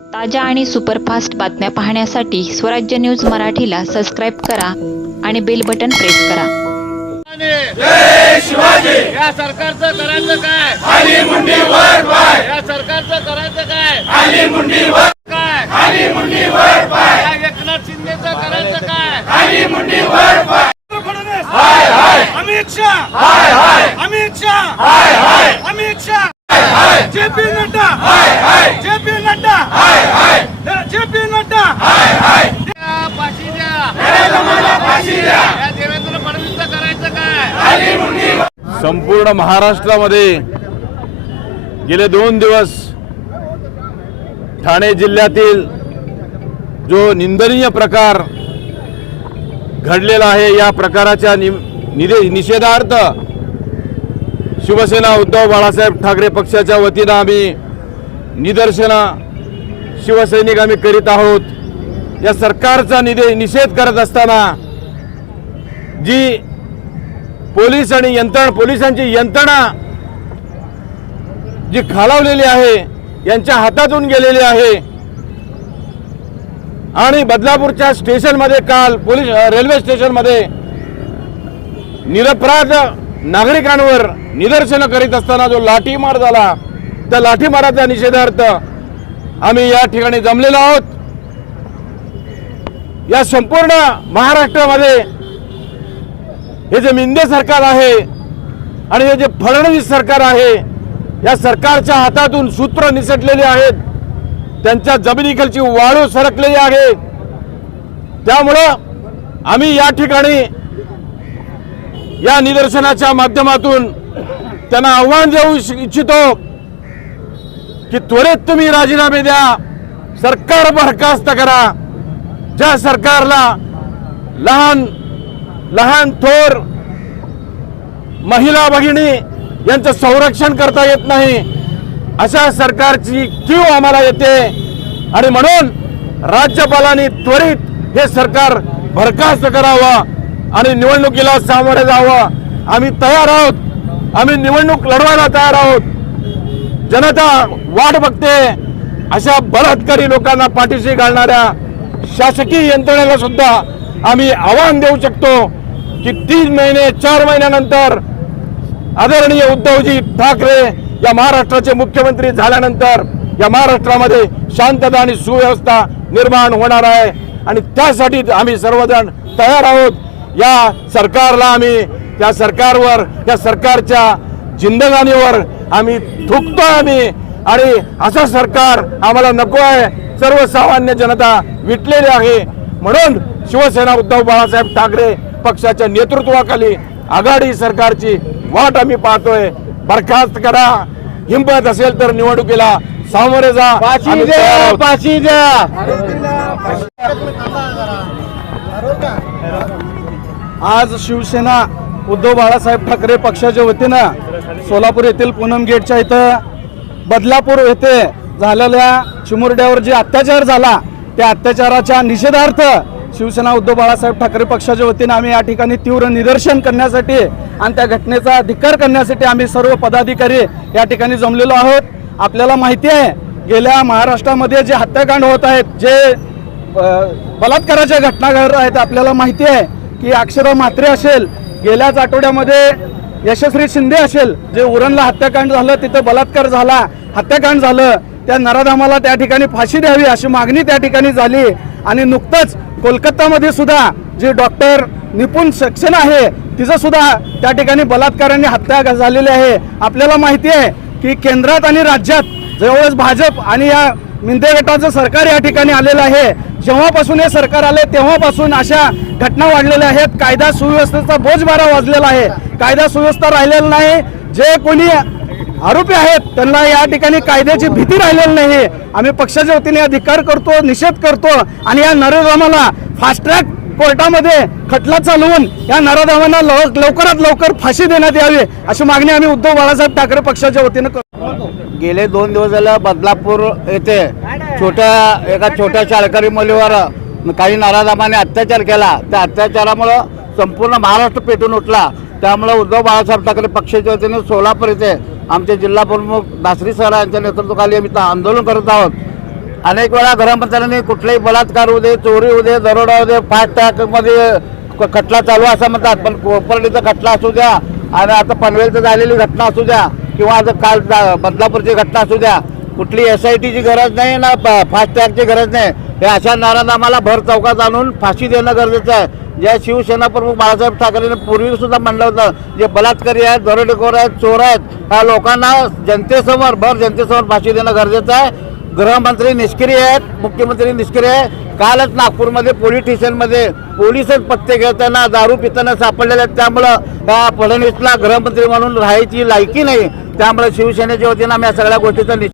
ताज्या आणि सुपरफास्ट बातम्या पाहण्यासाठी स्वराज्य न्यूज मराठीला सबस्क्राईब करा आणि बेल बटन प्रेस करा. या सरकारचं करायचं काय? या सरकारचं करायचं काय खाली मुंडी वर पाय या एकनाथ शिंदेचं करायचं काय खाली मुंडी वर पाय हाय हाय अमित शाह हाय हाय अमित शाह हाय हाय अमित शाह हाय हाय जेपी नड्डा हाय हाय जेपी नड्डा हाय हाय जेपी नड्डा हाय हाय फाशी द्या फाशी द्या या देवेंद्र फडणवीसचं करायचं काय संपूर्ण महाराष्ट्रामध्ये गेले दोन दिवस ठाणे जिल्ह्यातील जो निंदनीय प्रकार घडलेला आहे या प्रकाराच्या नि निदे निषेधार्थ शिवसेना उद्धव बाळासाहेब ठाकरे पक्षाच्या वतीनं आम्ही निदर्शनं शिवसैनिक आम्ही करीत आहोत. या सरकारचा निदे निषेध करत असताना जी पोलीस आणि यंत्रणा पोलिसांची यंत्रणा जी खालावलेली आहे यांच्या हातातून गेलेली आहे. आणि बदलापूरच्या स्टेशनमध्ये काल पोलीस रेल्वे स्टेशनमध्ये निरपराध नागरिकांवर निदर्शनं करीत असताना जो लाठीमार झाला त्या लाठीमाराचा निषेधार्थ आम्ही या ठिकाणी जमलेलो आहोत. या संपूर्ण महाराष्ट्रामध्ये हे जे मिंदे सरकार आहे आणि हे जे फडणवीस सरकार आहे या सरकारच्या हातातून सूत्र निसटलेले आहेत. त्यांच्या जमिनीखालची वाळू सरकलेली आहे. त्यामुळं आम्ही या ठिकाणी या निदर्शनाच्या माध्यमातून त्यांना आव्हान देऊ इच्छितो की त्वरित तुम्ही राजीनामे द्या. सरकार बरखास्त करा. ज्या सरकारला लहान लहान थोर महिला भगिनी यांचं संरक्षण करता येत नाही. अशा सरकारची क्यू आम्हाला येते. आणि म्हणून राज्यपालांनी त्वरित हे सरकार बरखास्त करावं आणि निवडणुकीला सामोरे जावं. आम्ही तयार आहोत. आम्ही निवडणूक लढवायला तयार आहोत. जनता वाट बघते. अशा बलात्कारी लोकांना पाठीशी घालणाऱ्या शासकीय यंत्रणेला सुद्धा आम्ही आव्हान देऊ शकतो. की तीन महिने चार महिन्यानंतर आदरणीय उद्धवजी ठाकरे या महाराष्ट्राचे मुख्यमंत्री झाल्यानंतर या महाराष्ट्रामध्ये शांतता आणि सुव्यवस्था निर्माण होणार आहे. आणि त्यासाठी आम्ही सर्वजण तयार आहोत. या सरकारला आम्ही त्या सरकारवर या सरकारच्या जिंदगानीवर आम्ही थुकतो आम्ही. आणि असं सरकार आम्हाला नको आहे. सर्वसामान्य जनता विटलेली आहे. म्हणून शिवसेना उद्धव बाळासाहेब ठाकरे पक्षाच्या नेतृत्वाखाली आघाडी सरकारची वाट आम्ही पाहतोय. बरखास्त करा. हिंमत असेल तर निवडणुकीला सामोरे जा. द्या. आज शिवसेना उद्धव बाळासाहेब ठाकरे पक्षाच्या वतीनं सोलापूर येथील पूनम गेटच्या इथं बदलापूर येथे झालेल्या चिमुरड्यावर जे अत्याचार झाला त्या अत्याचाराच्या निषेधार्थ शिवसेना उद्धव बाळासाहेब ठाकरे पक्षाच्या वतीने आम्ही या ठिकाणी तीव्र निदर्शन करण्यासाठी आणि त्या घटनेचा धिक्कार करण्यासाठी आम्ही सर्व पदाधिकारी या ठिकाणी जमलेलो आहोत. आपल्याला माहिती आहे गेल्या महाराष्ट्रामध्ये जे हत्याकांड होत आहेत जे बलात्काराच्या घटना घडत आहेत आपल्याला माहिती आहे की अक्षरा म्हात्रे असेल गेल्याच आठवड्यामध्ये यशस्वी शिंदे असेल जे उरणला हत्याकांड झालं तिथं बलात्कार झाला हत्याकांड झालं त्या नराधामाला त्या ठिकाणी फाशी द्यावी अशी मागणी त्या ठिकाणी झाली आणि नुकतंच कोलकातामध्ये सुद्धा जे डॉक्टर निपुण सक्सेना आहे तिचं सुद्धा त्या ठिकाणी बलात्काराने हत्या झालेली आहे. आपल्याला माहिती आहे की केंद्रात आणि राज्यात जवळच भाजप आणि या मिंदे गटाचं सरकार या ठिकाणी आलेलं आहे. जेव्हापासून हे सरकार आले तेव्हापासून अशा घटना वाढलेल्या आहेत. कायदा सुव्यवस्थेचा बोजबारा वाजलेला आहे. कायदा सुव्यवस्था राहिलेला नाही. जे कोणी आरोपी आहेत. त्यांना या ठिकाणी कायद्याची भीती राहिलेली नाही. आम्ही पक्षाच्या वतीने अधिकार करतो निषेध करतो आणि या नरेंद्रामाला फास्ट ट्रॅक कोर्टामध्ये खटला चालवून या नराधामांना लव- लवकरात लवकर फाशी देण्यात यावी अशी मागणी आम्ही उद्धव बाळासाहेब ठाकरे पक्षाच्या वतीनं करतो. गेले दोन दिवस झालं बदलापूर येथे छोट्या एका छोट्या शाळकरी मुलीवर काही नराधामाने अत्याचार केला. त्या अत्याचारामुळं संपूर्ण महाराष्ट्र पेटून उठला. त्यामुळं उद्धव बाळासाहेब ठाकरे पक्षाच्या वतीने सोलापूर येथे आमचे जिल्हा प्रमुख दासरी सर यांच्या नेतृत्वाखाली आम्ही आंदोलन करत आहोत. अनेक वेळा गृहमंत्र्यांनी कुठलाही बलात्कार होऊ दे चोरी होऊ दे दरोडा होऊ दे फास्ट खटला चालू असं म्हणतात पण कोपर्डीचा खटला असू द्या आणि आता पनवेलचं झालेली घटना असू द्या किंवा आता काल जा- बदलापूरची घटना असू द्या कुठली एस आय टीची गरज नाही ना फास्ट ट्रॅकची गरज नाही. हे अशा नारादामाला भर चौकात आणून फाशी देणं गरजेचं आहे. ज्या शिवसेना प्रमुख बाळासाहेब ठाकरेने पूर्वी सुद्धा म्हणलं होतं जे बलात्कारी आहेत दरोडेखोर आहेत चोर आहेत ह्या लोकांना जनतेसमोर भर जनतेसमोर फाशी देणं गरजेचं आहे. गृहमंत्री निष्क्रिय आहेत मुख्यमंत्री निष्क्रिय आहे कालच नागपूरमध्ये पोलीस स्टेशनमध्ये पोलीसच पत्ते घेताना दारू पिताना सापडलेले आहेत. त्यामुळं ह्या फडणवीसला गृहमंत्री म्हणून राहायची लायकी नाही. त्यामुळे शिवसेनेच्या वतीनं आम्ही या सगळ्या गोष्टीचा